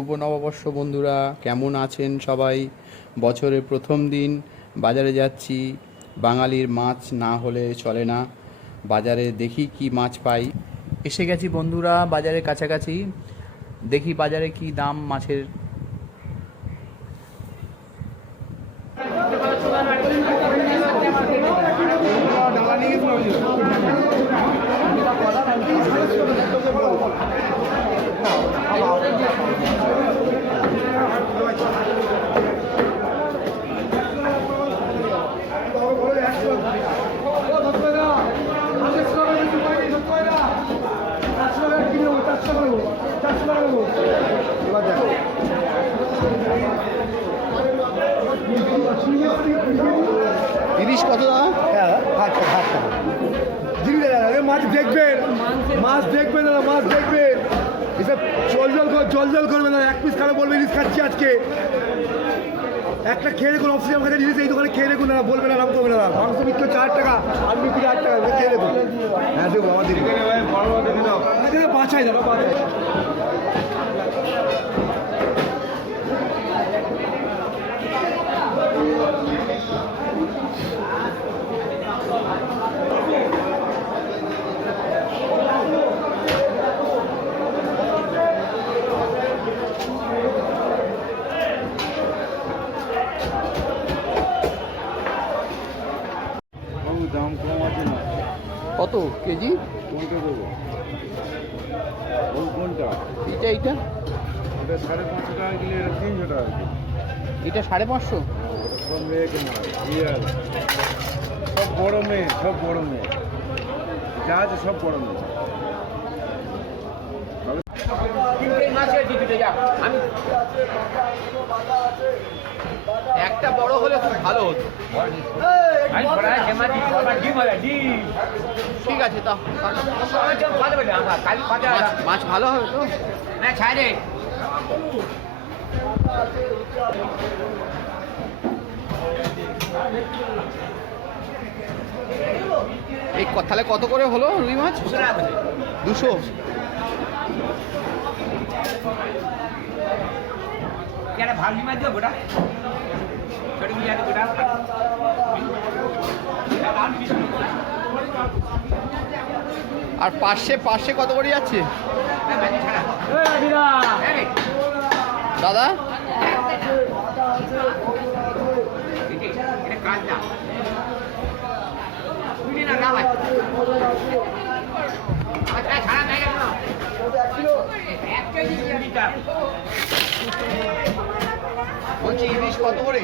শুভ নববর্ষ বন্ধুরা, কেমন আছেন সবাই? বছরের প্রথম দিন, বাজারে যাচ্ছি। বাঙালির মাছ না হলে চলে না। বাজারে দেখি কি মাছ পাই। এসে গেছি বন্ধুরা, বাজারের কাছাকাছি। দেখি বাজারে কি দাম মাছের ইলিশ কত দাদা? হ্যাঁ দিদি মাছ দেখবেন মাছ দেখবেন দাদা, মাছ দেখবেন। এসব জল জল জল জল করবে না, এক পিস খারাপ বলবে ইলিশ খাচ্ছি আজকে। একটা খেয়ে দেখুন, অফিসে আমাদের জিনিস এই দোকানে খেয়ে দেখুন না বলবেন আরাম করবে না মাংস বিক্রি আট টাকা আর বিক্রি আট টাকা, খেয়ে দেখুন। হ্যাঁ দেখুন, আমার দিদি বাঁচাই দাদা বাঁচাই বাবু দাম কম আছে না কত কেজি? এইটা ওটা সাড়ে পাঁচশো টাকা কিলো এটা? তিনশো টাকা এটা সাড়ে পাঁচশো? সব মেয়েকে সব বড় মেয়ে সব বড় মেয়ে যা আছে সব বড় মেয়ে একটা বড় হলে খুব ভালো হতো। ঠিক আছে তা মাছ- মাছ ভালো হবে তো? এই ক- তাহলে কত করে হলো রুই মাছ? দুশো? ভাবলি মাছ দেবো গোটা ছোট মিলিয়ে গোটা। আর পাশে পাশে কত করে যাচ্ছে দাদা? কাজ না বুঝলি না না ভাই। আচ্ছা ছাড়া এক কেজি কত করে